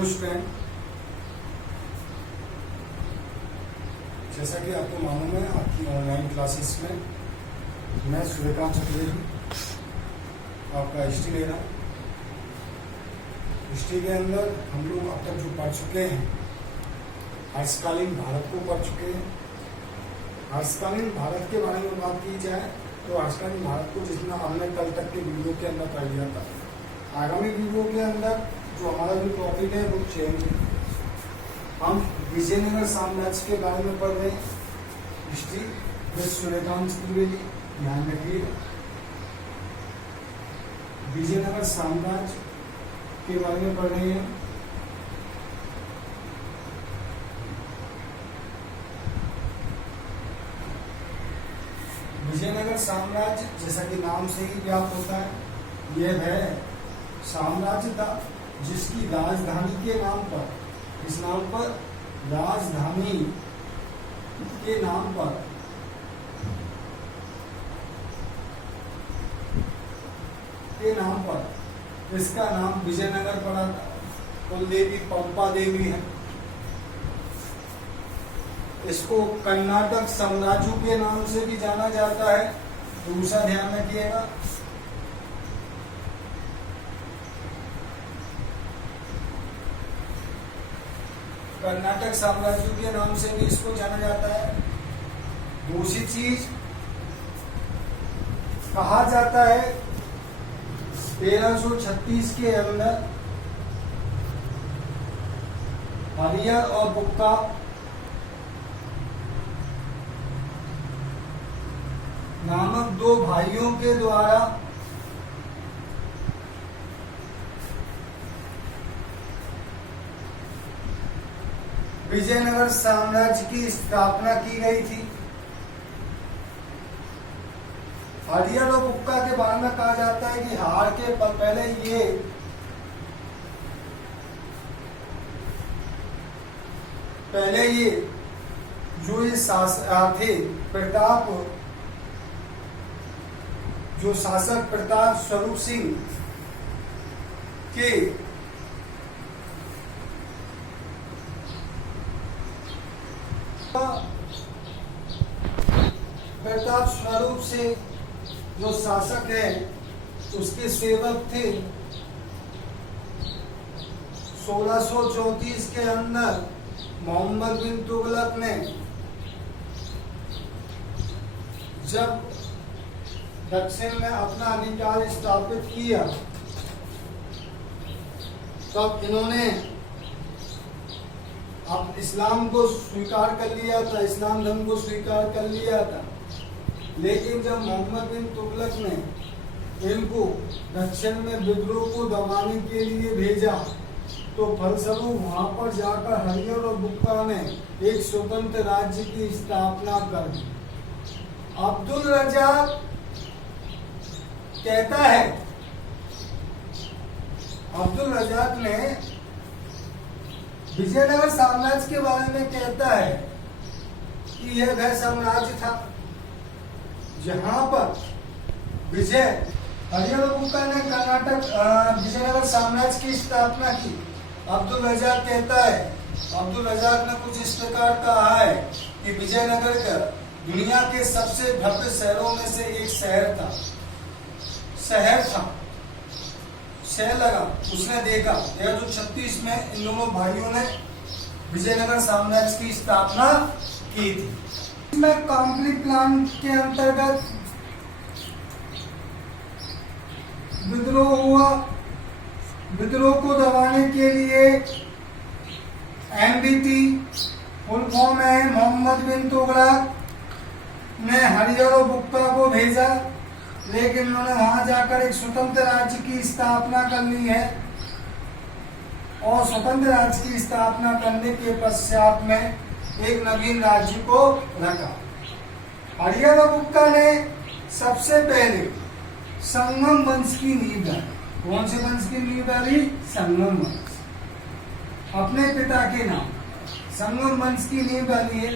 Hello student, जैसा कि आपको मालूम है आपकी ऑनलाइन क्लासेस में मैं सूर्यकांत चतुर्वेदी आपका हिस्ट्री ले रहा हूँ। हिस्ट्री के अंदर हम लोग अब तक जो पढ़ चुके हैं, आर्यकालीन भारत को पढ़ चुके हैं। आर्यकालीन भारत के बारे में बात की जाए तो आर्यकालीन भारत को जितना हमने कल तक के वीडियो के अंदर पढ़ लिया था, आगामी वीडियो के अंदर जो हमारा जो टॉपिक है वो चेंज है। हम विजयनगर साम्राज्य के बारे में पढ़ रहे हैं, हिस्ट्री विद सूर्यकांत चतुर्वेदी। ध्यान रखिए, विजयनगर साम्राज्य के बारे में पढ़ रहे हैं। विजयनगर साम्राज्य जैसा कि नाम से ही ज्ञात होता है, यह है साम्राज्य था जिसकी राजधानी के नाम पर, इस नाम पर, राजधानी के नाम पर इसका नाम विजयनगर पड़ा था। कुल देवी पंपा देवी है। इसको कर्नाटक साम्राज्य के नाम से भी जाना जाता है, दूसरा ध्यान रखिएगा। कर्नाटक साम्राज्य के नाम से भी इसको जाना जाता है। दूसरी चीज कहा जाता है 1336 के अंदर हरियर और बुक्का नामक दो भाइयों के द्वारा विजयनगर साम्राज्य की स्थापना की गई थी। हरियर और बुक्का के बारे में कहा जाता है कि हार के पहले ये जो ये थे प्रताप, जो शासक प्रताप स्वरूप सिंह के प्रताप स्वरूप से जो शासक है उसके सेवक थे। 1634 के अंदर मोहम्मद बिन तुगलक ने जब दक्षिण में अपना अधिकार स्थापित किया तब इन्होंने अब इस्लाम को स्वीकार कर लिया था, इस्लाम धर्म को स्वीकार कर लिया था। लेकिन जब मोहम्मद बिन तुगलक ने इनको दक्षिण में विद्रोह को दबाने के लिए भेजा तो फलस्वरूप वहां पर जाकर हरियर और बुक्का ने एक स्वतंत्र राज्य की स्थापना कर दी। अब्दुल रजाक कहता है, अब्दुल रजाक ने विजयनगर साम्राज्य के बारे में कहता है कि यह वह साम्राज्य था जहां पर हरियर और बुक्का ने कर्नाटक विजयनगर साम्राज्य की स्थापना की। अब्दुल रजाक कहता है, अब्दुल रजाक ने कुछ इस प्रकार कहा है कि विजयनगर का दुनिया के सबसे भव्य शहरों में से एक शहर था। शहर लगा, उसने देखा 1336 में इन दोनों भाइयों ने विजयनगर साम्राज्य की स्थापना की थी। इसमें कॉम्प्लीट प्लान के अंतर्गत विद्रोह हुआ। विद्रोह को दबाने के लिए MBT फुल फॉर्म है मोहम्मद बिन तुगलक ने हरियर और बुक्का को भेजा, लेकिन उन्होंने वहां जाकर एक स्वतंत्र राज्य की स्थापना कर ली है और स्वतंत्र राज्य की स्थापना करने के पश्चात में एक नवीन राज्य को रखा। हरियर और बुक्का ने सबसे पहले संगम वंश की नींव डाली। कौन से वंश की नींव डाली? संगम वंश। अपने पिता के नाम संगम वंश की नींव डाली है।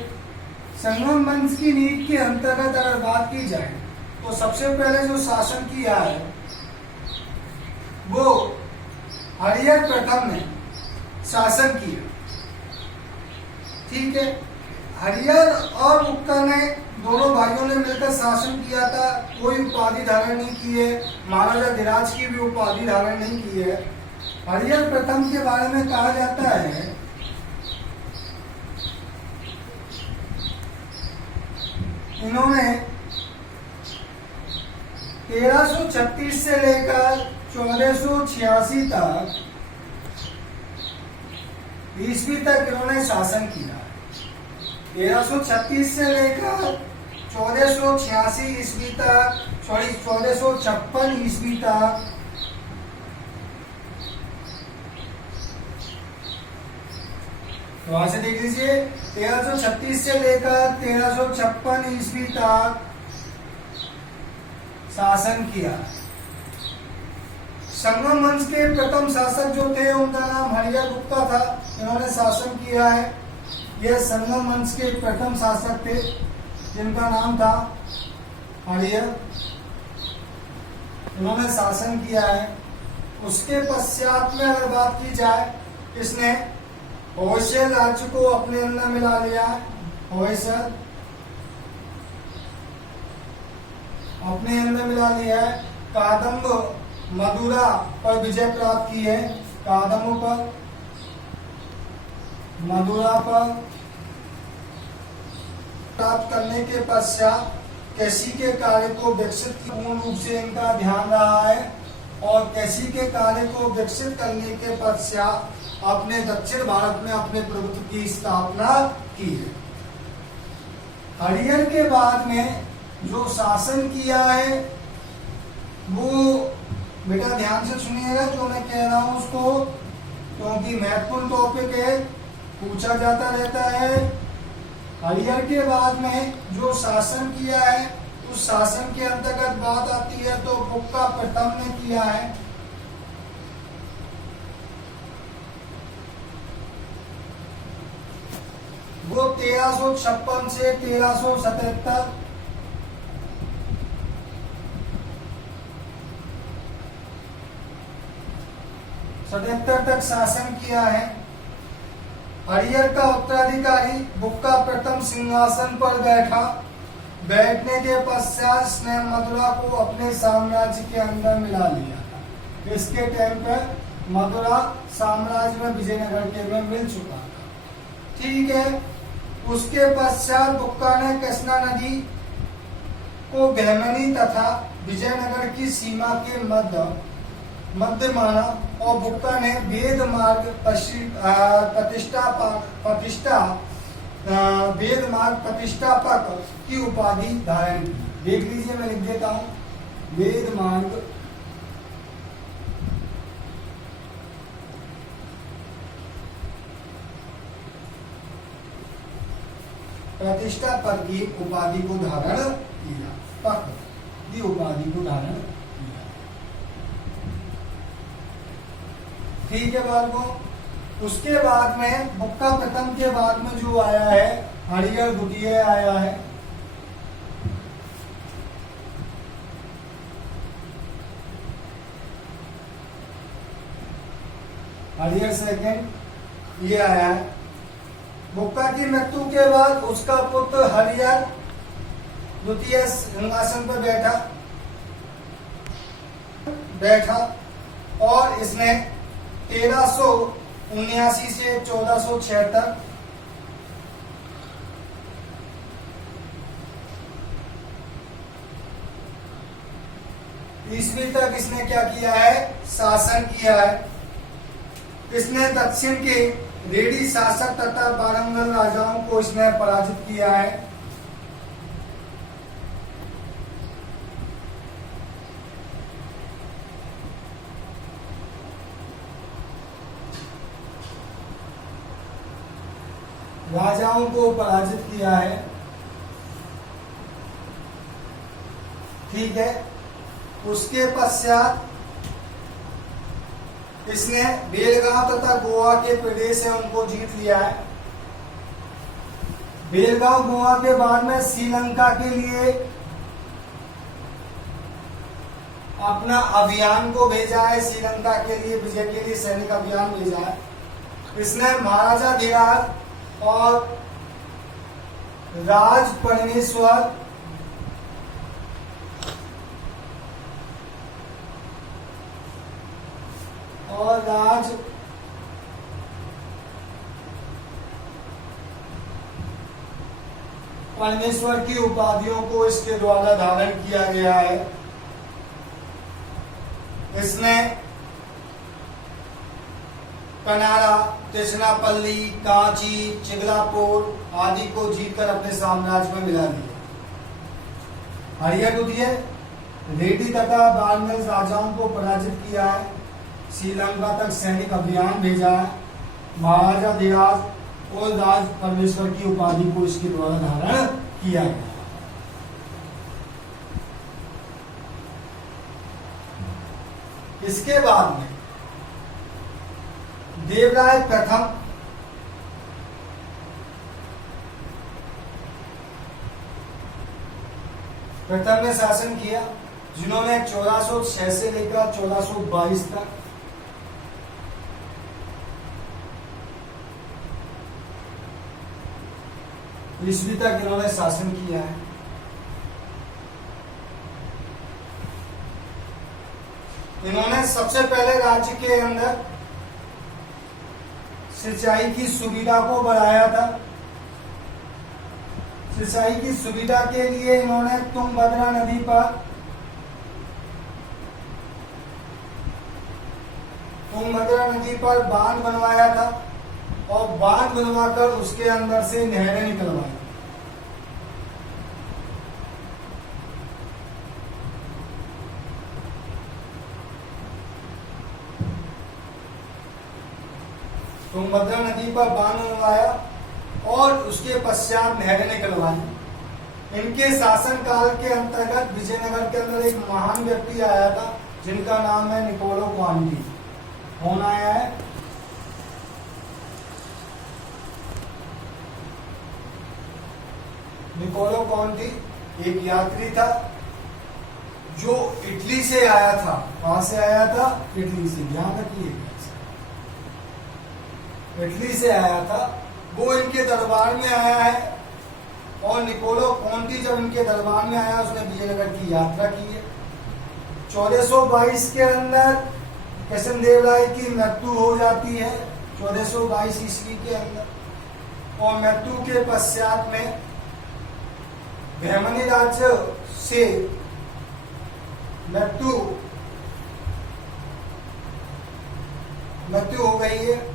संगम वंश की नींव के अंतर्गत अगर बात की जाए तो सबसे पहले जो शासन किया है वो हरियर प्रथम ने शासन किया। ठीक है, हरियर और गुप्ता ने दोनों भाइयों ने मिलकर शासन किया था। कोई उपाधि धारण नहीं की है, महाराजा धीराज की भी उपाधि धारण नहीं की है। हरियर प्रथम के बारे में कहा जाता है इन्होंने 1336 से लेकर 1486 तक ईस्वी तक इन्होंने शासन किया। 1336 से लेकर 1486 ईस्वी तक, सॉरी 1456 ईस्वी तक तो वहां से देख लीजिए 1336 से लेकर 1356 ईस्वी तक शासन किया। संगम वंश के प्रथम शासक जो थे उनका नाम हरियर गुप्ता था, इन्होंने शासन किया है। यह संगम वंश के प्रथम शासक थे जिनका नाम था हरियर, इन्होंने शासन किया है। उसके पश्चात में अगर बात की जाए, इसने होयसल राज्य को अपने अंदर मिला लिया। होयसल अपने अंदर मिला लिया है। कादम्ब मदुरा पर विजय प्राप्त की है। कादम्ब पर, मदुरा पर प्राप्त करने के पश्चात कैसी के कार्य को विकसित पूर्ण रूप से इनका ध्यान रहा है और कैसी के कार्य को विकसित करने के पश्चात अपने दक्षिण भारत में अपने प्रभुत्व की स्थापना की है। हरियर के बाद में जो शासन किया है वो बेटा ध्यान से सुनिएगा जो मैं कह रहा हूं उसको, क्योंकि महत्वपूर्ण टॉपिक है, पूछा जाता रहता है। हरियर के बाद में जो शासन किया है उस शासन के अंतर्गत बात आती है तो बुक्का प्रथम ने किया है। वो 1356 से 1377 तक शासन किया है। हरियर का उत्तराधिकारी बुक्का प्रथम सिंहासन पर बैठा। बैठने के पश्चात उसने मदुरा को अपने साम्राज्य के अंदर मिला लिया था। इसके टाइम पर मदुरा साम्राज्य में विजयनगर के में मिल चुका था। ठीक है, उसके पश्चात बुक्का ने कृष्णा नदी को बहमनी तथा विजयनगर की सीमा के मध्य माना और बुक्का ने वेद मार्ग प्रतिष्ठापक की उपाधि धारण की। देख लीजिए, मैं लिख देता हूं, वेद मार्ग प्रतिष्ठापक की उपाधि को धारण किया। पक की उपाधि को धारण किया। ठीक है बालकों, उसके बाद में बुक्का प्रथम के बाद में जो आया है हरियर द्वितीय आया है। हरियर सेकंड ये आया है। बुक्का की मृत्यु के बाद उसका पुत्र हरियर द्वितीय सिंहासन पर बैठा और इसने 1379 से 1476 ईस्वी तक इसने क्या किया है, शासन किया है। इसने दक्षिण के रेडी शासक तथा वारंगल राजाओं को इसने पराजित किया है। राजाओं को पराजित किया है। ठीक है, उसके पश्चात इसने बेलगांव तथा गोवा के प्रदेश है उनको जीत लिया है। बेलगांव गोवा के बाद में श्रीलंका के लिए अपना अभियान को भेजा है। श्रीलंका के लिए विजय के लिए सैनिक अभियान भेजा है। इसने महाराजा धीराज और राज परमेश्वर और राज परमेश्वर की उपाधियों को इसके द्वारा धारण किया गया है। इसने कनारा, तिरुचिरापल्ली, कांची, चिगलापुर आदि को जीतकर अपने साम्राज्य में मिला दिया। हरियर द्वितीय रेड्डी तथा बाल्मिल राजाओं को पराजित किया है। श्रीलंका तक सैनिक अभियान भेजा है। महाराजा धीराज और राज परमेश्वर की उपाधि को इसके द्वारा धारण किया गया। इसके बाद में देवराय प्रथम ने शासन किया, जिन्होंने 1406 से लेकर 1422 तक ईस्वी तक इन्होंने शासन किया है। इन्होंने सबसे पहले राज्य के अंदर सिंचाई की सुविधा को बढ़ाया था। सिंचाई की सुविधा के लिए इन्होंने तुंगभद्रा नदी पर बांध बनवाया था और बांध बनवाकर उसके अंदर से नहरें निकलवाई। तुंगभद्रा नदी पर बांध बनवाया और उसके पश्चात नहरें निकलवाई। इनके शासनकाल के अंतर्गत विजयनगर के अंदर एक महान व्यक्ति आया था, जिनका नाम है निकोलो क्वांटी। कौन आया है? निकोलो क्वांटी एक यात्री था जो इटली से आया था। कहां से आया था? इटली से। ध्यान रखिए, इटली से आया था। वो इनके दरबार में आया है और निकोलो क्वांटी जब इनके दरबार में आया, उसने विजयनगर की यात्रा की है। 1422 के अंदर कृष्णदेव राय की मृत्यु हो जाती है, 1422 ईस्वी के अंदर। और मृत्यु के पश्चात में बहमनी राज्य से मृत्यु हो गई है।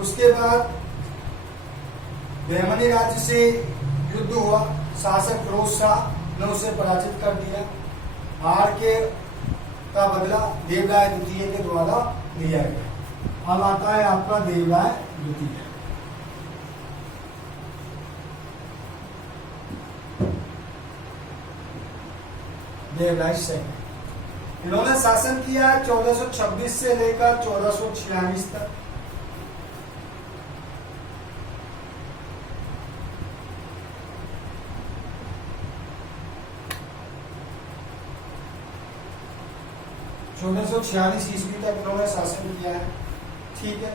उसके बाद बहमनी राज्य से युद्ध हुआ। शासक फिरोज शाह ने उसे पराजित कर दिया। हार का बदला देवराय द्वितीय के द्वारा लिया गया। अब आता है आपका देवराय द्वितीय। देवराय सेकंड, इन्होंने शासन किया है 1426 से लेकर 1446 तक। ईस्वी तक इन्होंने शासन किया है। ठीक है।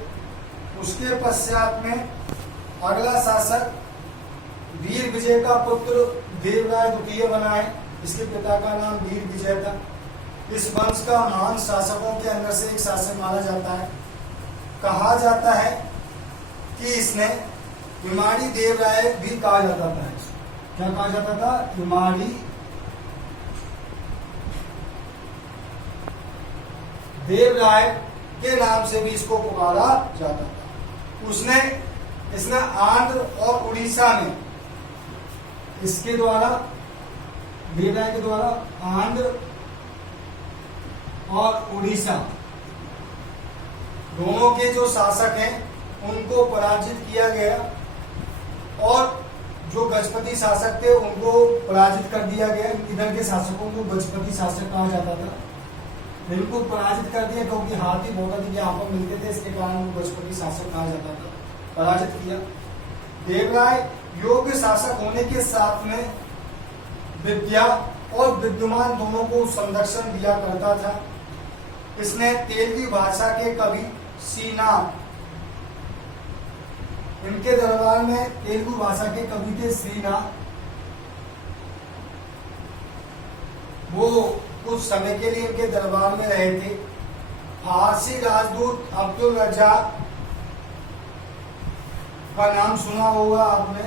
उसके पश्चात में अगला शासक वीर विजय का पुत्र देवराय द्वितीय बना है। इसके पिता का नाम वीर विजय था। इस वंश का महान शासकों के अंदर से एक शासक माना जाता है। कहा जाता है कि इसने इमाड़ी देवराय भी कहा जाता था। क्या कहा जाता था? इमाड़ी देवराय के नाम से भी इसको पुकारा जाता था। इसने आंध्र और उड़ीसा में इसके द्वारा, देवराय के द्वारा आंध्र और उड़ीसा दोनों के जो शासक हैं उनको पराजित किया गया और जो गजपति शासक थे उनको पराजित कर दिया गया। इधर के शासकों को गजपति शासक कहा जाता था। इनको पराजित कर दिया क्योंकि हाथी बहुत अधिक यहाँ पर मिलते थे, इसके कारण उनको गजपति शासक कहा जाता था। पराजित किया। देवराय योग्य शासक होने के साथ में विद्या और विद्यमान दोनों को संरक्षण दिया करता था। इसने तेलुगु भाषा के कवि सीना इनके दरबार में तेलुगु भाषा के कवि थे श्रीनाथ। वो कुछ समय के लिए इनके दरबार में रहे थे। फारसी राजदूत अब्दुल रज्जाक का नाम सुना होगा आपने।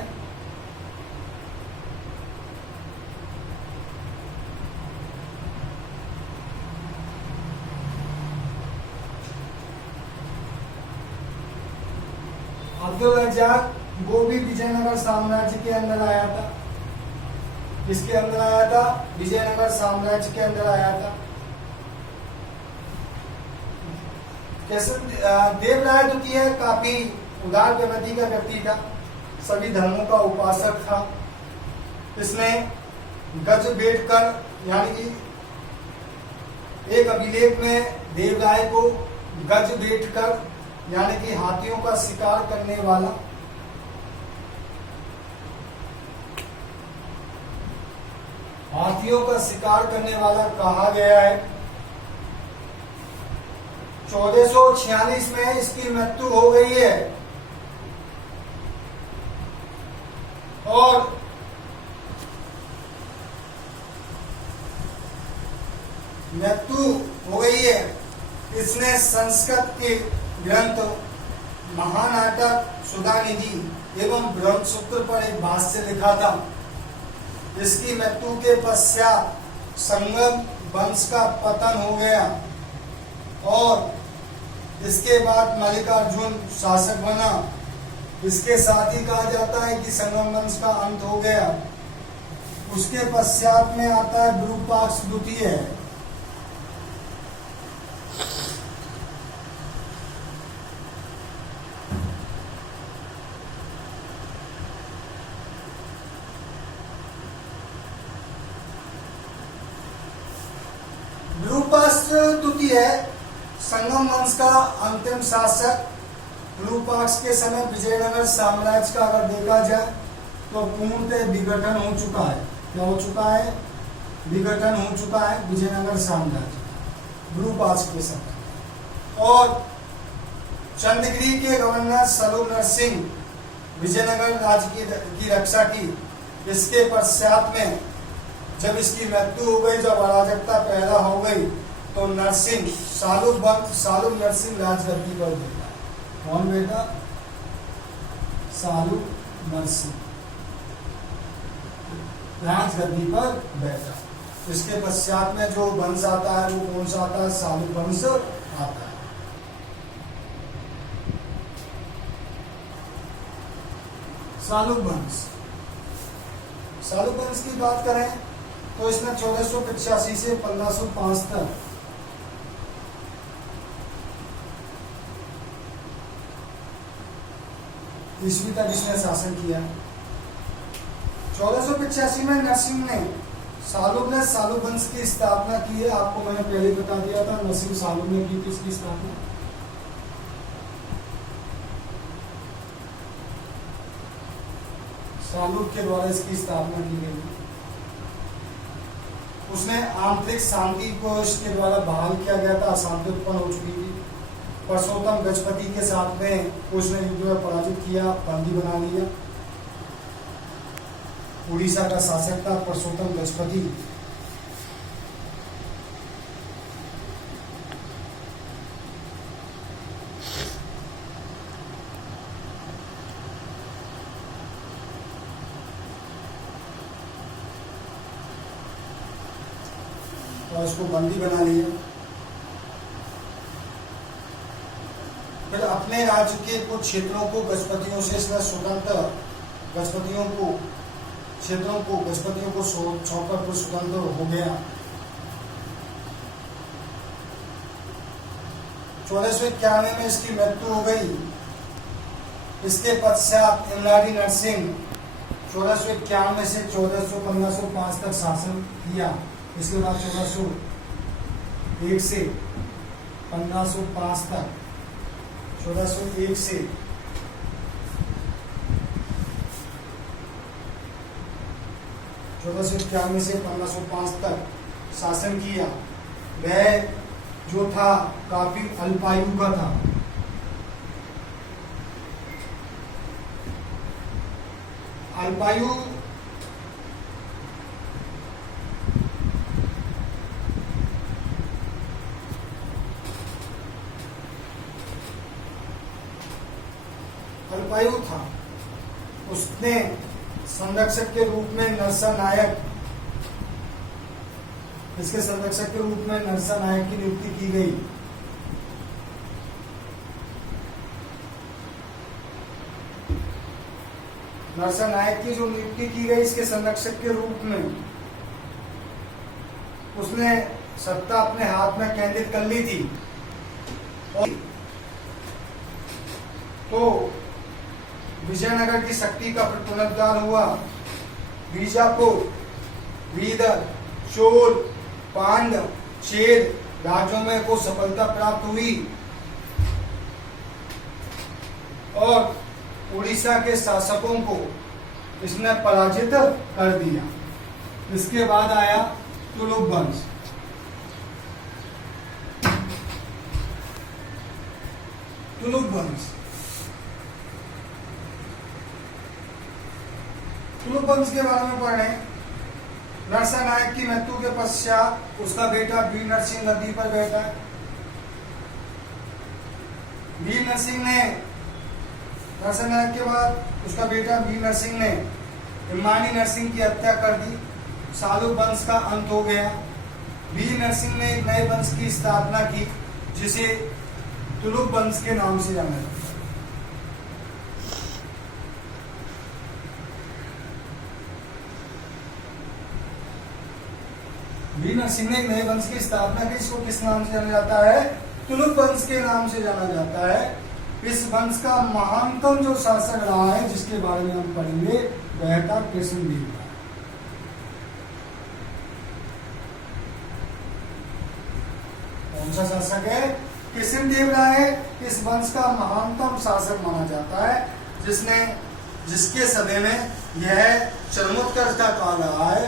अब्दुल रज्जाक वो भी विजयनगर साम्राज्य के अंदर आया था। किसके अंदर आया था? विजयनगर साम्राज्य के अंदर आया था। कैसे देवराय द्वितीय काफी उदार प्रवृत्ति का व्यक्ति था, सभी धर्मों का उपासक था। इसने गज बेटकर यानी कि एक अभिलेख में देवराय को गज बेटकर यानी कि हाथियों का शिकार करने वाला, हाथियों का शिकार करने वाला कहा गया है। 1446 में इसकी मृत्यु हो गई है और मृत्यु हो गई है। इसने संस्कृत के ग्रंथ महानाटक सुधानिधि एवं ब्रह्मसूत्र पर एक भाष्य लिखा था। इसकी मृत्यु के पश्चात संगम वंश का पतन हो गया और इसके बाद मल्लिकार्जुन शासक बना। इसके साथ ही कहा जाता है कि संगम वंश का अंत हो गया। उसके पश्चात में आता है विरूपाक्ष द्वितीय। विरूपाक्ष द्वितीय संगम वंश का अंतिम शासक। विरूपाक्ष के समय विजयनगर साम्राज्य का अगर देखा जाए तो पूर्णतः विघटन हो चुका है। क्या हो चुका है? विघटन हो चुका है विजयनगर साम्राज्य विरूपाक्ष के समय। और चंद्रगिरी के गवर्नर सलूम नरसिंह विजयनगर राज्य की रक्षा की। इसके पश्चात में जब इसकी मृत्यु हो गई, जब अराजकता पैदा हो गई, तो नरसिंह सालूम नरसिंह राजगद्दी पर बैठा। कौन बैठा? सालूम नरसिंह राजगद्दी पर बैठा। इसके पश्चात में जो वंश आता है वो कौन सा आता है? सालूम वंश आता है। सालूम वंश, सालूम वंश की बात करें तो इसने 1485 से 1505 तक ईस्वी तक इसने शासन किया। 1485 में नरसिंह ने सालूम वंश की स्थापना की है। आपको मैंने पहले बता दिया था, नरसिंह सालूम ने की थी इसकी स्थापना। सालूम के द्वारा इसकी स्थापना की गई। उसने आंतरिक शांति को इसके द्वारा बहाल किया गया था। अशांति उत्पन्न हो चुकी थी। परसोत्तम गजपति के साथ में उसने युद्ध में पराजित किया, बंदी बना लिया। उड़ीसा का शासक था परसोत्तम गजपति। और उसको बंदी बना लिया। फिर अपने राज्य के कुछ क्षेत्रों को गजपतियों से इसने स्वतंत्र गजपतियों को सौंपकर कुछ स्वतंत्र हो गया। 1491 में इसकी मृत्यु हो गई। इसके पश्चात इमलाडी नरसिंह 1491 से 1505 तक शासन किया। इसके बाद 1401 से 1505 तक 1401 से 1491 से 1505 तक शासन किया। वह जो था काफी अल्पायु का था। अल्पायु था, उसने संरक्षक के रूप में नरसानायक, इसके संरक्षक के रूप में नरसानायक की नियुक्ति की गई। नरसानायक की जो नियुक्ति की गई इसके संरक्षक के रूप में, उसने सत्ता अपने हाथ में केंद्रित कर ली थी। तो विजयनगर की शक्ति का पुनरुद्धार हुआ। बीजापुर, बीदर, चोल, पांड्य, चेर राज्यों में को सफलता प्राप्त हुई और उड़ीसा के शासकों को इसने पराजित कर दिया। इसके बाद आया तुलुक वंश। तुलुक वंश, तुलुक वंश के बारे में पढ़े। नरसानायक की मृत्यु के पश्चात उसका बेटा वीर नरसिंह गद्दी पर बैठा। वीर नरसिंह ने, नरसानायक के बाद उसका बेटा वीर नरसिंह ने इमानी नरसिंह की हत्या कर दी। सालुक वंश का अंत हो गया। वीर नरसिंह ने एक नए वंश की स्थापना की जिसे तुलुक वंश के नाम से जाना जाता है। वीर नरसिंह ने एक नए वंश की स्थापना की, इसको किस नाम से जाना जाता है? तुलुक वंश के नाम से जाना जाता है। इस वंश का महानतम जो शासक रहा है जिसके बारे में हम पढ़ेंगे वह था कृष्णदेव राय। कौन सा शासक है? कृष्णदेव राय इस वंश का महानतम शासक माना जाता है, जिसके समय में यह चरमोत्कर्ष का काल रहा है।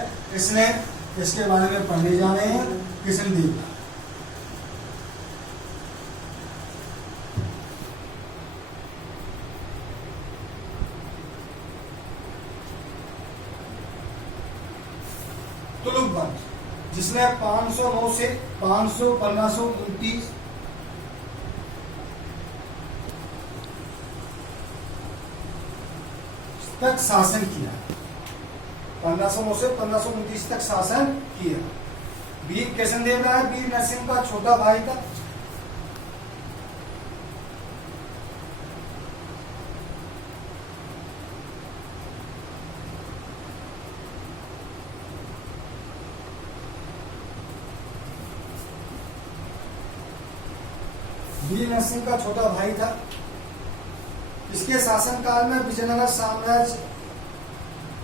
इसके बारे में पढ़ने जा रहे हैं कृष्णदेव राय। तुलुक वंश जिसने 509 से 1529 तक शासन किया। 1509 से 1529 तक शासन किया। वीर कृष्णदेव राय वीर नरसिंह का छोटा भाई था। वीर नरसिंह का छोटा भाई था। इसके शासनकाल में विजयनगर साम्राज्य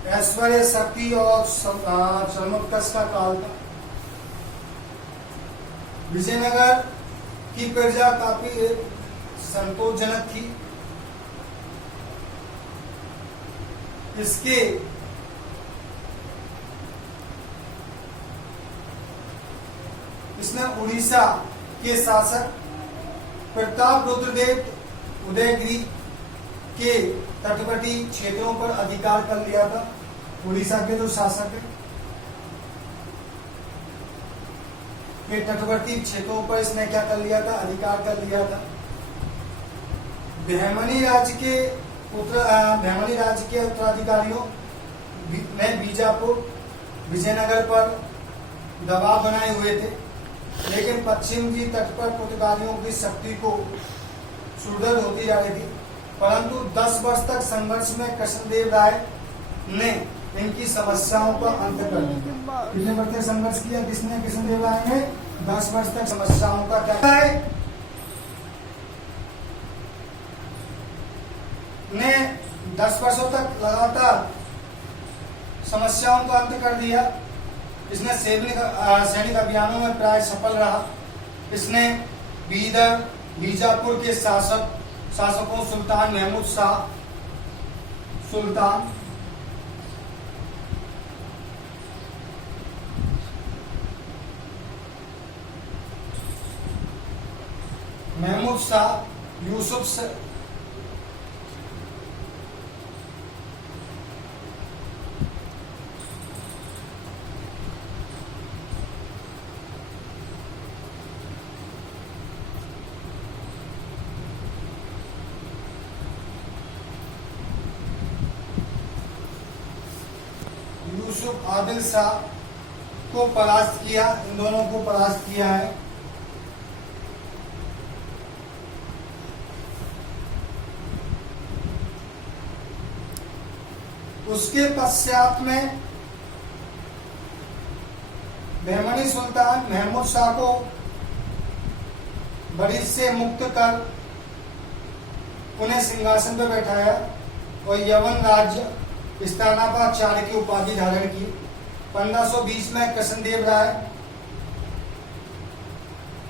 ऐश्वर्य, शक्ति और चरमोत्कर्ष का काल था। विजयनगर की प्रजा काफी संतोषजनक थी। इसने उड़ीसा के शासक प्रताप रुद्रदेव उदयगिरी के तटवर्ती क्षेत्रों पर अधिकार कर लिया था। उड़ीसा के जो शासक है के तटवर्ती क्षेत्रों पर इसने क्या कर लिया था? अधिकार कर लिया था। बहमनी राज्य के उत्तराधिकारियों ने बीजापुर, विजयनगर पर दबाव बनाए हुए थे, लेकिन पश्चिमी तट पर पुर्तगालियों की शक्ति को सुदृढ़ होती जा रही थी। परंतु 10 वर्ष तक संघर्ष में कृष्णदेव राय ने इनकी समस्याओं का अंत कर दिया। कितने वर्ष तक संघर्ष किया? किसने? कृष्णदेव राय ने 10 वर्ष तक समस्याओं का क्या है ने 10 वर्षों तक लगातार समस्याओं का अंत कर दिया। इसने सैनिक अभियानों में प्राय सफल रहा। इसने बीदर, बीजापुर के शासकों सुल्तान महमूद शाह, यूसुफ आदिल शाह को परास्त किया, इन दोनों को परास्त किया है। उसके पश्चात में बहमनी सुल्तान महमूद शाह को बरिश से मुक्त कर उन्हें सिंहासन पर बैठाया और यवन राज्य स्थानापाचार्य की उपाधि धारण की। 1520 में कृष्णदेव राय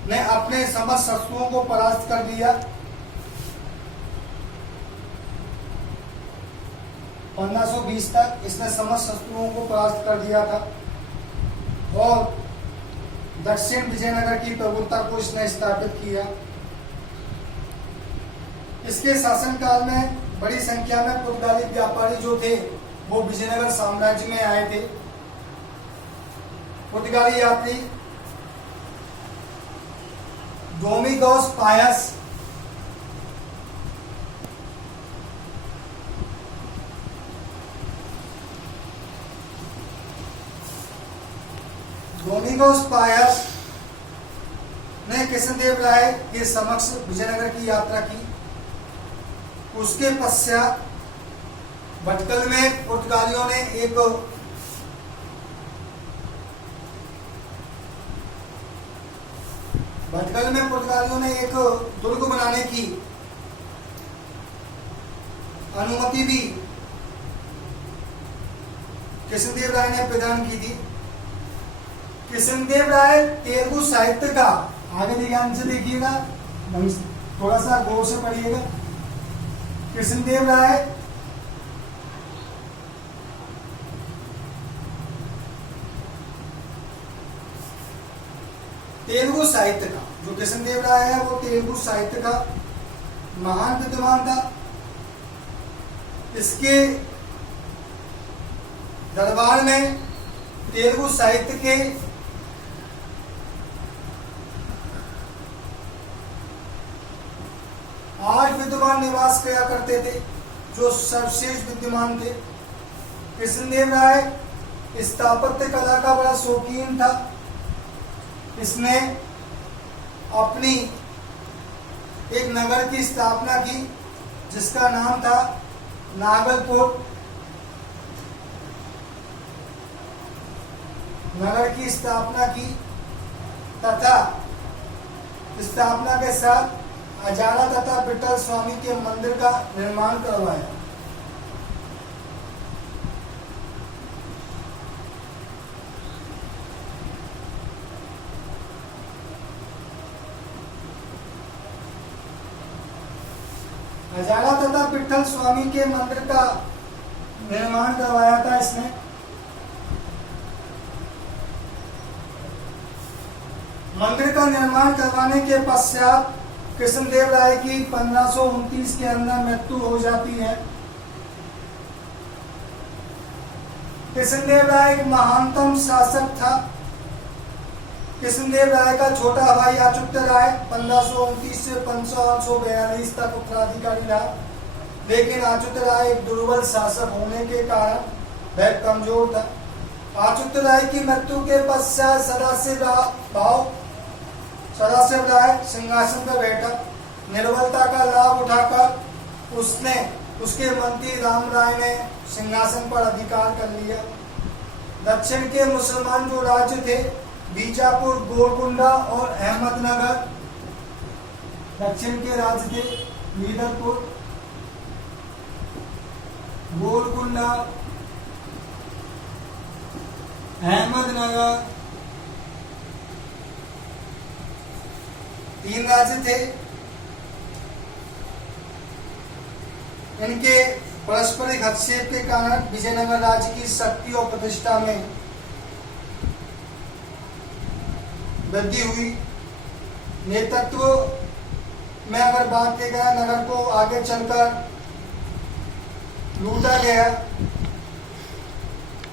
ने अपने समस्त शत्रुओं को परास्त कर दिया। 1520 तक इसने समस्त शत्रुओं को परास्त कर दिया था और दक्षिण विजयनगर की प्रभुता को इसने स्थापित किया। इसके शासनकाल में बड़ी संख्या में पुर्तगाली व्यापारी जो थे वो विजयनगर साम्राज्य में आए थे। पुर्तगाली यात्री डोमिगोस पायस ने कृष्णदेव राय के समक्ष विजयनगर की यात्रा की। उसके पश्चात भटकल में पुर्तगालियों ने एक दुर्ग बनाने की अनुमति भी कृष्णदेव राय ने प्रदान की थी। कृष्णदेव राय तेलुगु साहित्य का, आगे ध्यान से देखिएगा, थोड़ा सा गौर से पढ़िएगा। कृष्णदेव राय तेलुगु साहित्य का, जो कृष्णदेव राय है वो तेलुगु साहित्य का महान विद्वान था। इसके दरबार में तेलुगु साहित्य के आठ विद्वान निवास किया करते थे जो सर्वश्रेष्ठ विद्वान थे। कृष्णदेव राय स्थापत्य कला का बड़ा शौकीन था। इसने अपनी एक नगर की स्थापना की जिसका नाम था नागलकोट। नगर की स्थापना की तथा स्थापना के साथ अजारा तथा विठल स्वामी के मंदिर का निर्माण करवाया। अजारा तथा विठल स्वामी के मंदिर का निर्माण करवाया था इसने। मंदिर का निर्माण करवाने के पश्चात कृष्णदेव राय की 1529 के अंदर मृत्यु हो जाती है। कृष्णदेव राय एक महानतम शासक था। कृष्णदेव राय का छोटा भाई अच्युत राय 1529 से 1542 तक उत्तराधिकारी रहा, लेकिन अच्युत राय एक दुर्बल शासक होने के कारण वह कमजोर था। अच्युत राय की मृत्यु के पश्चात सदाशिव राय सिंहासन पर बैठा। निर्बलता का लाभ उठाकर उसके मंत्री राम राय ने सिंहासन पर अधिकार कर लिया। दक्षिण के मुसलमान जो राज्य थे बीजापुर, गोलकुंडा और अहमदनगर, दक्षिण के राज्य थे बीजापुर, गोलकुंडा, अहमदनगर, तीन राज्य थे। इनके पारस्परिक हस्तक्षेप के कारण विजयनगर राज्य की शक्ति और प्रतिष्ठा में वृद्धि हुई। नेतृत्व में अगर बात की गया, नगर को आगे चलकर लूटा गया।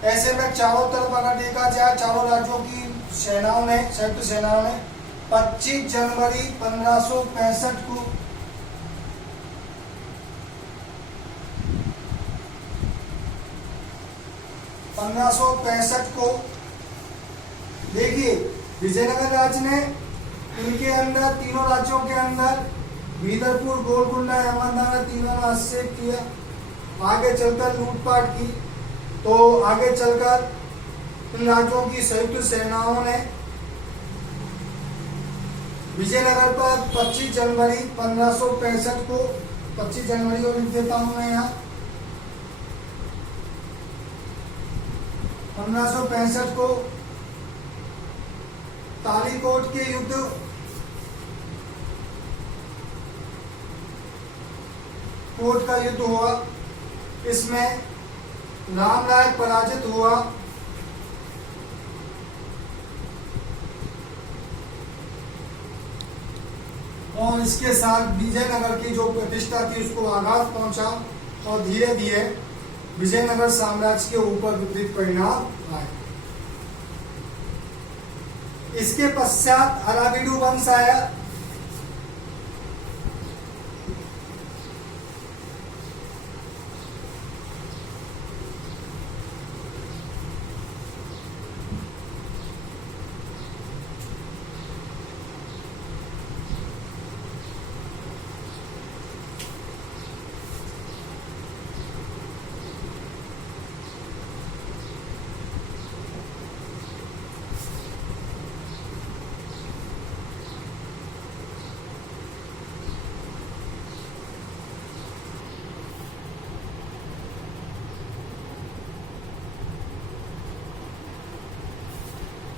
ऐसे में चारों तरफ अगर देखा जाए, चारों राज्यों की सेनाओं ने, संयुक्त सेनाओं ने 25 जनवरी 1565 को 1565 को देखिए विजयनगर राज्य ने इनके अंदर तीनों राज्यों के अंदर बीदरपुर, गोलकुंडा, यमनदाना तीनों ने हस्तक्षेप किया। आगे चलकर लूटपाट की, तो आगे चलकर इन राज्यों की संयुक्त सेनाओं ने विजयनगर पर 25 जनवरी 1565 को 25 जनवरी को लिख देता हूं मैं यहाँ 1565 को तालीकोट के युद्ध कोट का युद्ध हुआ। इसमें रामराय पराजित हुआ। और इसके साथ विजयनगर की जो प्रतिष्ठा थी उसको आघात पहुंचा और धीरे धीरे विजयनगर साम्राज्य के ऊपर विपरीत परिणाम आए। इसके पश्चात अराविडु वंश आया।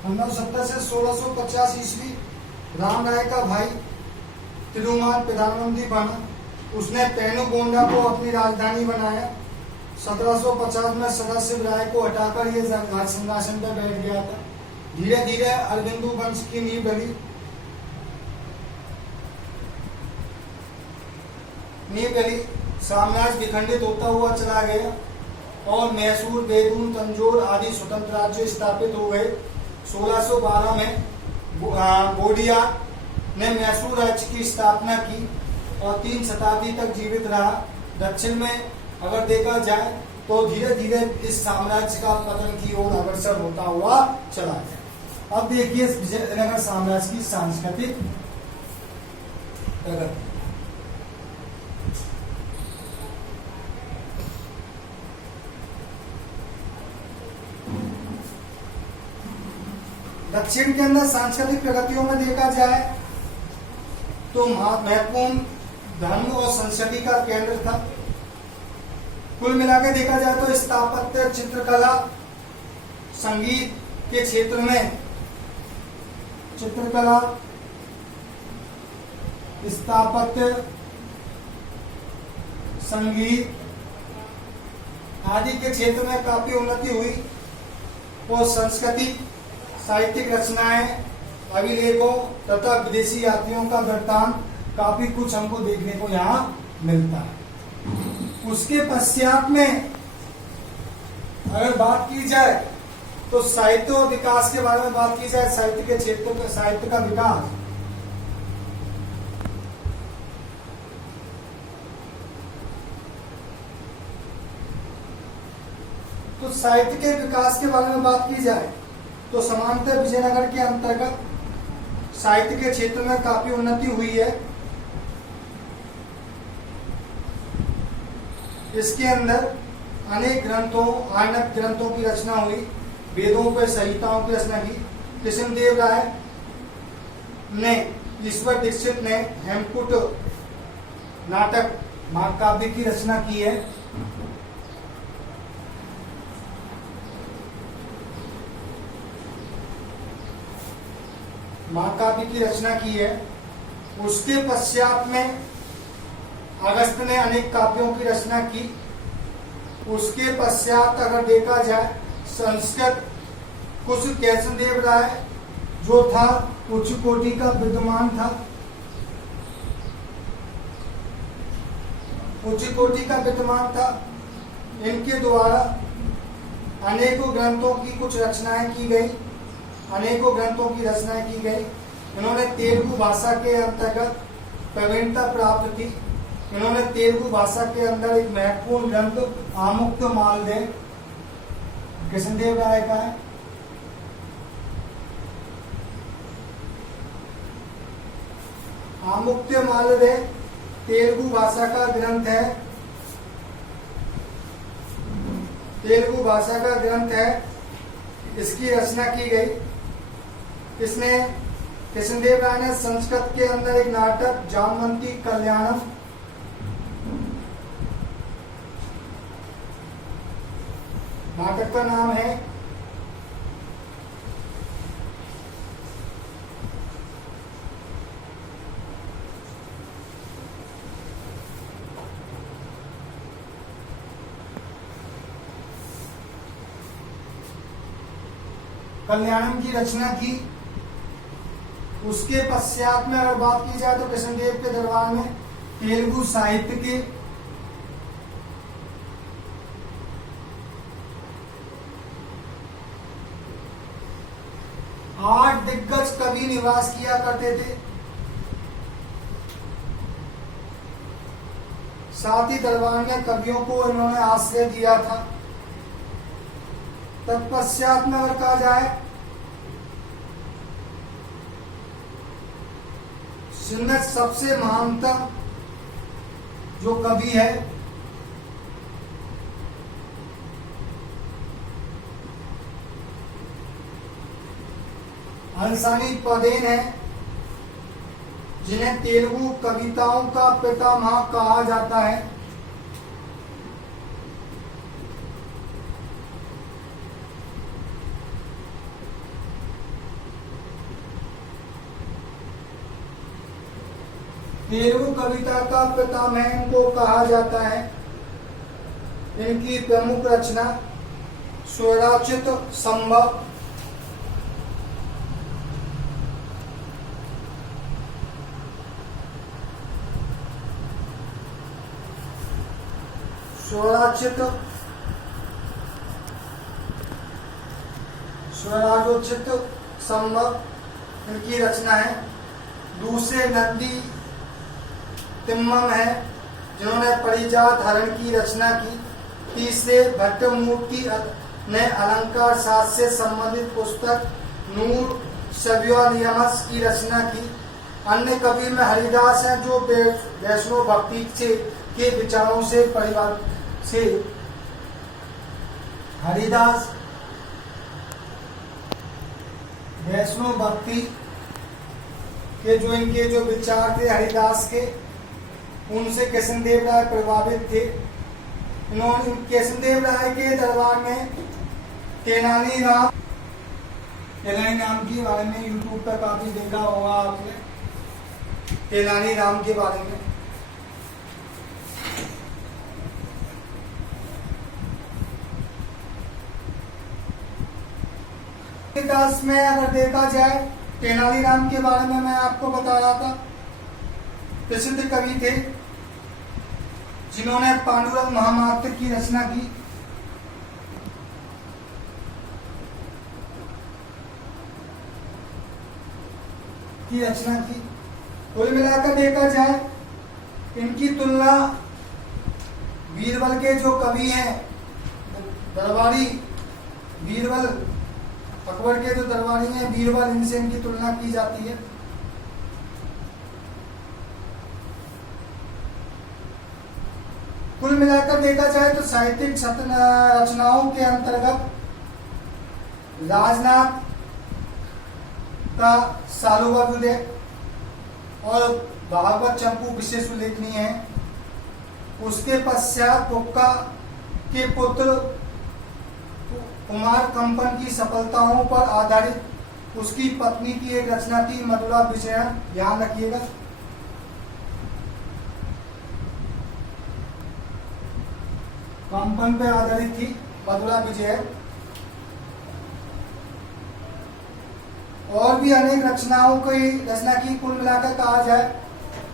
पंद्रह से 1650 ईस्वी राम राय का भाई तिरुमाल प्रधानमंत्री बना। उसने पेनुगोंडा को अपनी राजधानी बनाया। 1750 में सदाशिव राय को हटाकर ये राज सिंहासन पर बैठ गया था। धीरे धीरे अरविंदु वंश की नींव गली। साम्राज्य विखंडित होता हुआ चला गया और मैसूर, बेगून, तंजौर आदि स्वतंत्र राज्य स्थापित हो गए। 1612 में बोडिया ने मैसूर राज्य की स्थापना की और 3 शताब्दी तक जीवित रहा। दक्षिण में अगर देखा जाए तो धीरे धीरे इस साम्राज्य का पतन की ओर अग्रसर होता हुआ चला गया। अब देखिए विजयनगर साम्राज्य की सांस्कृतिक प्रगति। दक्षिण के अंदर सांस्कृतिक प्रगतियों में देखा जाए तो महत्वपूर्ण धर्म और संस्कृति का केंद्र था। कुल मिलाकर देखा जाए तो स्थापत्य, चित्रकला, संगीत के क्षेत्र में चित्रकला, स्थापत्य, संगीत आदि के क्षेत्र में काफी उन्नति हुई और संस्कृति, साहित्यिक रचनाएं, अभिलेखों तथा विदेशी यात्रियों का वृत्तांत काफी कुछ हमको देखने को यहाँ मिलता है। उसके पश्चात में अगर बात की जाए तो साहित्य और विकास के बारे में बात की जाए, साहित्य के क्षेत्र में साहित्य का विकास, तो साहित्य के विकास के बारे में बात की जाए तो समानतः विजयनगर के अंतर्गत साहित्य के क्षेत्र में काफी उन्नति हुई है। इसके अंदर अनेक ग्रंथों, आर्णव ग्रंथों की रचना हुई। वेदों पर संहिताओं की रचना की। कृष्णदेव राय ने, ईश्वर दीक्षित ने हेमकूट नाटक महाकाव्य की रचना की है। महाकाव्य की रचना की है। उसके पश्चात में अगस्त ने अनेक काव्यों की रचना की। उसके पश्चात अगर देखा जाए संस्कृत, कुछ कृष्णदेव राय जो था उच्च कोटि का विद्वान था, उच्च कोटि का विद्वान था। इनके द्वारा अनेकों ग्रंथों की कुछ रचनाएं की गई, अनेकों ग्रंथों की रचनाएं की गई। इन्होंने तेलुगु भाषा के अंतर्गत प्रवीणता प्राप्त की। इन्होंने तेलुगु भाषा के अंदर एक महत्वपूर्ण ग्रंथ आमुक्त मालदे कृष्णदेव राय का है। आमुक्तमाल्यदे तेलुगु भाषा का ग्रंथ है, तेलुगु भाषा का ग्रंथ है। इसकी रचना की गई। इसने कृष्णदेव राय ने संस्कृत के अंदर एक नाटक जामवंती कल्याणम, नाटक का नाम है कल्याणम की रचना की। उसके पश्चात में अगर बात की जाए तो कृष्णदेव के दरबार में तेलुगु साहित्य के 8 दिग्गज कवि निवास किया करते थे। साथ ही दरबार में कवियों को इन्होंने आश्रय दिया था। तत्पश्चात में अगर कहा जाए जिनमें सबसे महानतम जो कवि है हंसानी पदेन है, जिन्हें तेलुगु कविताओं का पितामह कहा जाता है। तेलुगु कविता का पितामह इनको कहा जाता है। इनकी प्रमुख रचना स्वराचित संभव, स्वराजोचित संभव इनकी रचना है। दूसरे नंदी तिम्मम है, जिन्होंने परिजात हरण की रचना की। तीसरे भट्टमूर्ति ने अलंकार शास्त्र से संबंधित पुस्तक नूर सव्यनियमस की रचना की। अन्य कवि में हरिदास हैं, जो वैष्णव भक्ति से के विचारों से परिवार से हरिदास वैष्णव भक्ति के जो इनके जो विचार थे हरिदास के, उनसे कृष्णदेव राय प्रभावित थे। उन्होंने कृष्णदेव राय के दरबार में तेनाली राम के बारे में यूट्यूब पर काफी देखा होगा आपने, तेनाली राम के बारे में। इतिहास में अगर देखा जाए, तेनालीराम के बारे में मैं आपको बता रहा था, प्रसिद्ध कवि थे जिन्होंने पांडुरंग महामात्र की रचना की। कुल मिलाकर देखा जाए, इनकी तुलना बीरबल के जो कवि हैं दरबारी, बीरबल अकबर के जो दरबारी हैं बीरबल, इनसे इनकी तुलना की जाती है। कुल मिलाकर देखा जाए तो साहित्यिक रचनाओं के अंतर्गत राजनाथ का सालोबाजुदे और भागवत चंपू विशेष उल्लेखनीय है। उसके पश्चात बुक्का के पुत्र कुमार कंपन की सफलताओं पर आधारित उसकी पत्नी की एक रचना थी मधुरा विजय, ध्यान रखिएगा। कंपन पर आधारित थी मधुरा विजय। और भी अनेक रचनाओं की रचना की। कुल मिलाकर कहा जाए,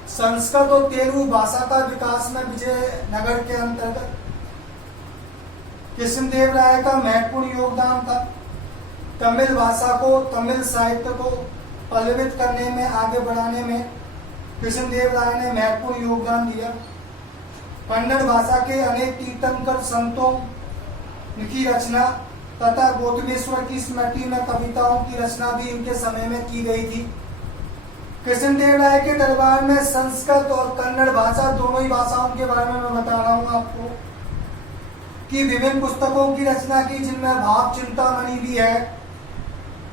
संस्कृत और तेलुगु भाषा का विकास में विजयनगर के अंतर्गत कृष्णदेव राय का महत्वपूर्ण योगदान था। तमिल भाषा को, तमिल साहित्य को पल्लवित करने में, आगे बढ़ाने में कृष्णदेव राय ने महत्वपूर्ण योगदान दिया। कन्नड़ भाषा के अनेक तीर्थंकर संतों की रचना तथा गौतमेश्वर की स्मृति में कविताओं की रचना भी इनके समय में की गई थी। कृष्णदेव राय के दरबार में संस्कृत और कन्नड़ भाषा दोनों ही भाषाओं के बारे में मैं बता रहा हूँ आपको कि विभिन्न पुस्तकों की रचना की, जिनमें भाव चिंतामणि भी है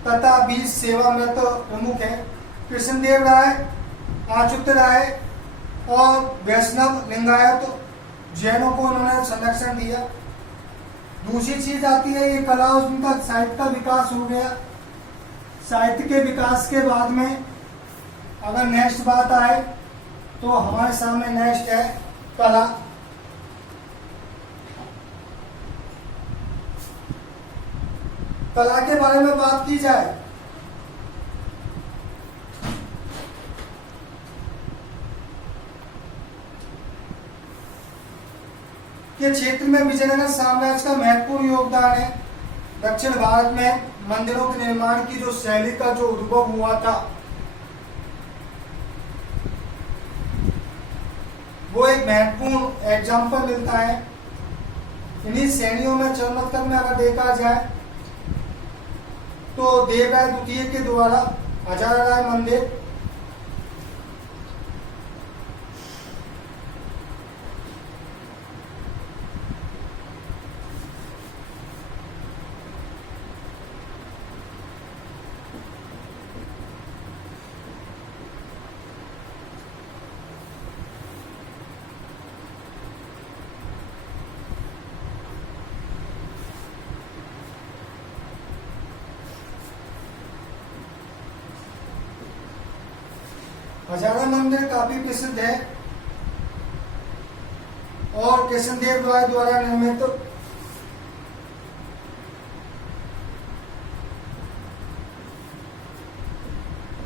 तथा बीज सेवामृत प्रमुख है। कृष्णदेव राय, अच्युत राय और वैष्णव लिंगायत जैनों को उन्होंने संरक्षण दिया। दूसरी चीज आती है ये कला, उनका साहित्य का विकास हो गया। साहित्य के विकास के बाद में अगर नेक्स्ट बात आए तो हमारे सामने नेक्स्ट है कला। कला के बारे में बात की जाए के क्षेत्र में विजयनगर साम्राज्य का महत्वपूर्ण योगदान है। दक्षिण भारत में मंदिरों के निर्माण की जो शैली का जो उद्भव हुआ था वो एक महत्वपूर्ण एग्जाम्पल मिलता है। इन्हीं श्रेणियों में चरणोत्तर में अगर देखा जाए तो देवराय द्वितीय के द्वारा हजाराराय मंदिर, हजारा मंदिर काफी प्रसिद्ध है और कृष्णदेव राय द्वारा निर्मित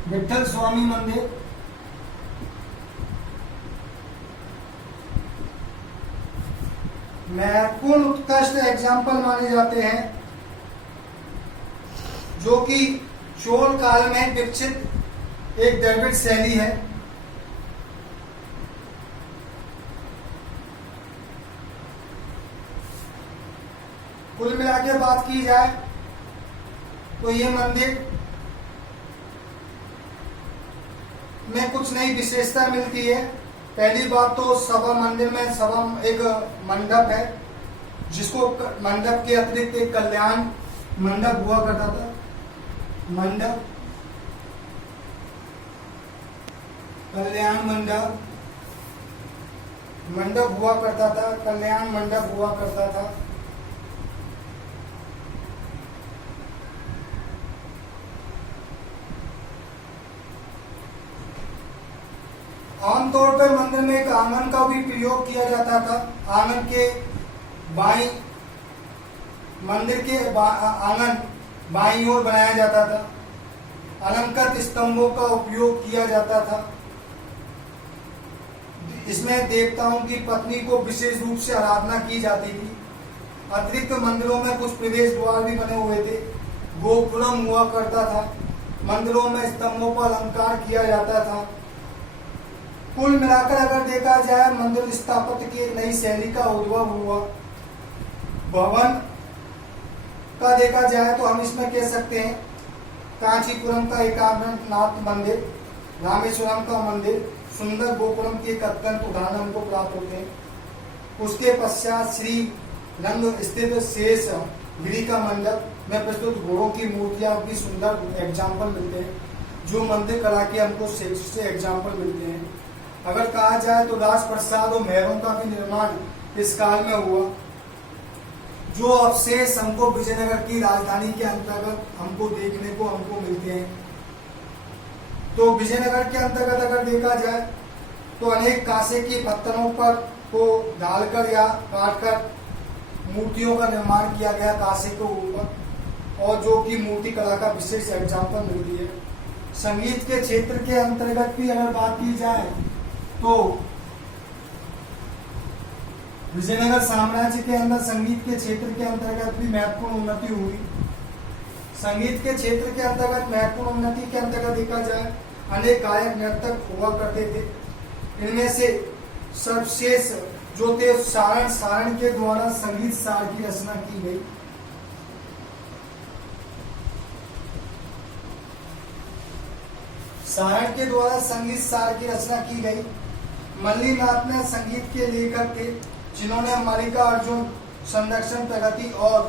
विठल स्वामी मंदिर, महत्वपूर्ण उत्कृष्ट एग्जाम्पल माने जाते हैं जो कि चोल काल में विकसित एक द्रविड़ शैली है। कुल मिला के बात की जाए तो ये मंदिर में कुछ नई विशेषता मिलती है। पहली बात तो सभा मंदिर में सभा एक मंडप है, जिसको मंडप के अतिरिक्त एक कल्याण मंडप हुआ करता था। कल्याण मंडप हुआ करता था, कल्याण मंडप हुआ करता था। आमतौर पर मंदिर में एक आंगन का भी प्रयोग किया जाता था। आंगन के बाईं मंदिर के आंगन बाईं ओर बनाया जाता था। अलंकृत स्तंभों का उपयोग किया जाता था। इसमें देवताओं की पत्नी को विशेष रूप से आराधना की जाती थी। अतिरिक्त मंदिरों में कुछ प्रवेश द्वार भी बने हुए थे। गोपुरम हुआ करता था। मंदिरों में स्तंभों पर अलंकार किया जाता था। कुल मिलाकर अगर देखा जाए मंदिर स्थापत्य की एक नई शैली का उद्भव हुआ। भवन का देखा जाए तो हम इसमें कह सकते हैं कांचीपुरम का एकाम्रनाथ मंदिर, रामेश्वरम का मंदिर, सुंदर गोपुरम के एक अत्यंत उदाहरण हमको प्राप्त होते हैं। उसके पश्चात श्री रंग स्थित शेष गिरी का मंडप में प्रस्तुत घोड़ों की मूर्तियां भी सुंदर एग्जाम्पल मिलते हैं, जो मंदिर कला के हमको से एग्जाम्पल मिलते हैं। अगर कहा जाए तो राजप्रसाद और महलों का भी निर्माण इस काल में हुआ। जो अवशेष हमको विजयनगर की राजधानी के अंतर्गत हमको देखने को हमको मिलते हैं। तो विजयनगर के अंतर्गत अगर देखा जाए तो अनेक कांसे के पत्थरों पर को डालकर या काटकर मूर्तियों का निर्माण किया गया कांसे के ऊपर, और जो कि मूर्ति कला का विशेष एग्जाम्पल मिलती है। संगीत के क्षेत्र के अंतर्गत भी अगर बात की जाए तो विजयनगर साम्राज्य के अंदर संगीत के क्षेत्र के अंतर्गत भी महत्वपूर्ण उन्नति हुई। संगीत के क्षेत्र के अंतर्गत महत्वपूर्ण उन्नति के अंतर्गत देखा जाए अनेक गायक नर्तक हुआ करते थे। इनमें से सर्वश्रेष्ठ जो थे सारण के द्वारा संगीत सार की रचना की गई। सारण के द्वारा संगीत सार की रचना की गई। मल्लीनाथ ने संगीत के लेखक थे जिन्होंने मल्लिका अर्जुन संरक्षण प्रगति और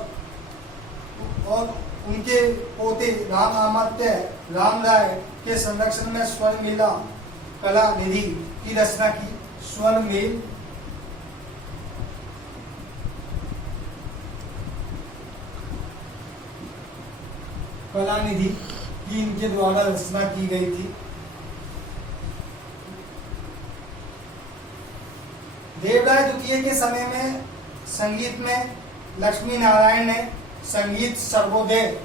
उनके पोते राम अमात्य राम राय के संरक्षण में स्वर मेला कला निधि की रचना की। स्वर मेल कला निधि की इनके द्वारा रचना की गई थी। देवराय द्वितीय के समय में संगीत में लक्ष्मी नारायण ने संगीत सर्वोदय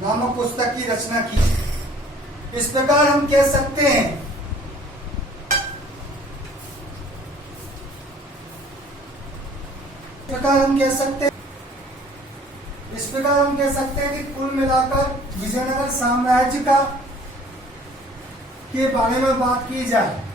नामक पुस्तक की रचना की। इस प्रकार हम कह सकते हैं इस प्रकार हम कह सकते हैं कि कुल मिलाकर विजयनगर साम्राज्य का के बारे में बात की जाए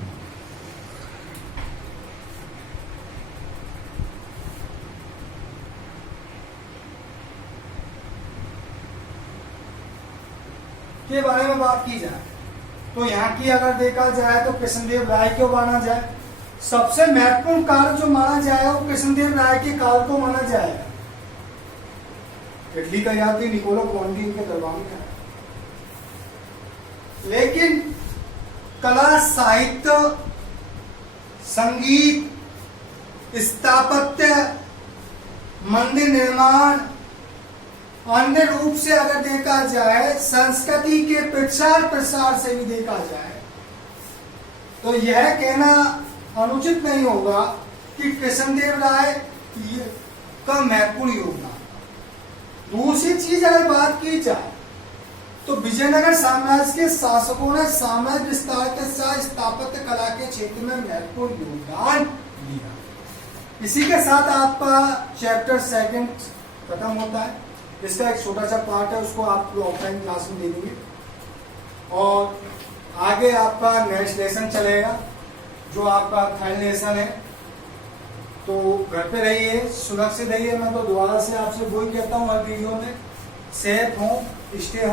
तो यहाँ की अगर देखा जाए तो कृष्णदेव राय को माना जाए। सबसे महत्वपूर्ण कार्य जो माना जाएगा वो कृष्णदेव राय के काल को माना जाएगा। इटली का यात्री निकोलो कॉन्टी इनके दरबार में है। लेकिन कला, साहित्य, संगीत, स्थापत्य, मंदिर निर्माण, अन्य रूप से अगर देखा जाए, संस्कृति के प्रचार प्रसार से भी देखा जाए, तो यह कहना अनुचित नहीं होगा कि कृष्णदेव राय का महत्वपूर्ण योगदान। दूसरी चीज अगर बात की जाए तो विजयनगर साम्राज्य के शासकों ने साम्राज्य विस्तार के साथ स्थापत्य कला के क्षेत्र में महत्वपूर्ण योगदान दिया। इसी के साथ आपका चैप्टर 2 खत्म होता है। इसका एक छोटा सा पार्ट है, उसको आप ऑफलाइन क्लास में दे देंगे और आगे आपका नेक्स्ट लेसन चलेगा जो आपका थर्ड लेसन है। तो घर पे रहिए, सुरक्षित रहिए। मैं तो दोबारा से आपसे वही कहता हूँ हर वीडियो में, safe home, stay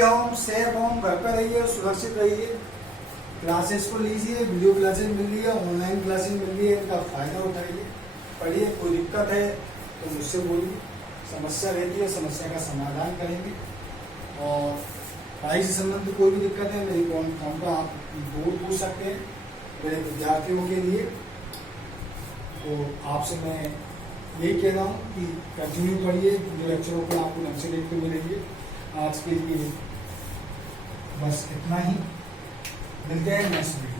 home, safe home, घर पे रहिए, सुरक्षित रहिए। क्लासेस को लीजिए, वीडियो क्लासेस मिल रही है, ऑनलाइन क्लासेस मिल रही है, इनका फायदा उठाइए, पढ़िए। कोई दिक्कत है तो मुझसे बोलिए, समस्या रहती है समस्या का समाधान करेंगे। और पढ़ाई से संबंधित कोई भी दिक्कत है मेरी फोन पर आप पूछ सकते हैं मेरे विद्यार्थियों के लिए। तो आपसे मैं यही कह रहा हूँ कि कंटिन्यू पढ़िए, जो लेक्चरों पर आपको लेक्चर देखते मिलेंगे। आज के लिए बस इतना ही, मिलते हैं नेक्स्ट वीडियो।